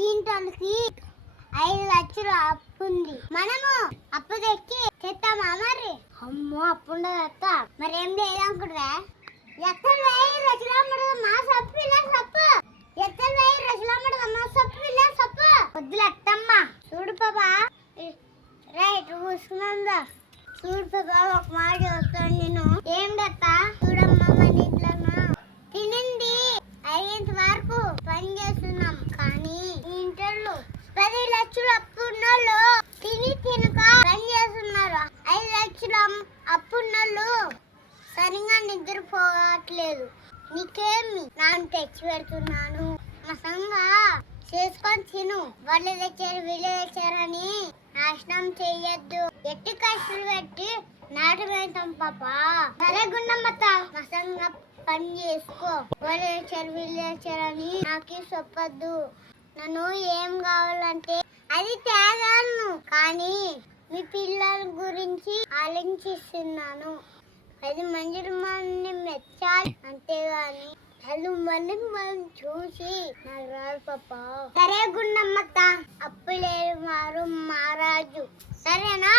ఈ ఇంటికి 5 లక్షలు అప్పు ఉంది. మనము అప్పు తెచ్చి తెస్తామా మరి? అమ్మో అప్పు ఉండదు అత్త. మరి ఏం లేదనుకుంటురా? ఎక్కడ 5 లక్షలు అమ్మడు మా సప్పు ఇలా సప్పు. ఎక్కడ 5 లక్షలు అమ్మడు మా సప్పు ఇలా సప్పు. వద్దులు అత్తమ్మ. చూడు పాపా, రైట్ కూసుకుందా. చూడు పాపా, ఒక మాట చెప్తాను నేను. ఏం దత్తా? చూడమ్మా మన ఇంట్లో తినింది అయ్యేంత వరకు పని చేస్తున్నాం, కానీ ఇంటర్లు 10 లక్షలు అప్పు ఉన్నోళ్ళు తిని తినక పని చేస్తున్నారు. 5 లక్షలు అప్పున్నోళ్ళు సరిగా నిద్రపోవట్లేదు. నీకేమి నాన్న తెచ్చి పెడుతున్నాను, మా సంగ చేసుకొని తిను. వాళ్ళు తెచ్చారు వీళ్ళు తెచ్చారని నాశనం చెయ్యొద్దు. ఎట్టి కష్టాలు పెట్టి నాటు వేస్తాం పాపా. సరే గుండమ్మత్త, మా సంగ పని చేసుకో. వాళ్ళు తెచ్చారు వీళ్ళు తెచ్చారని నాకే చెప్పొద్దు. నన్ను ఏం కావాలంటే అది తేగలను, కానీ మీ పిల్లల గురించి ఆలోచిస్తున్నాను. 10 మంది మెచ్చాలి, అంతేగాని 10 మంది మనం చూసి నాకు రాదు పాపా. సరే గుండమ్మత్త, అప్పులేరు మారు మహారాజు. సరేనా?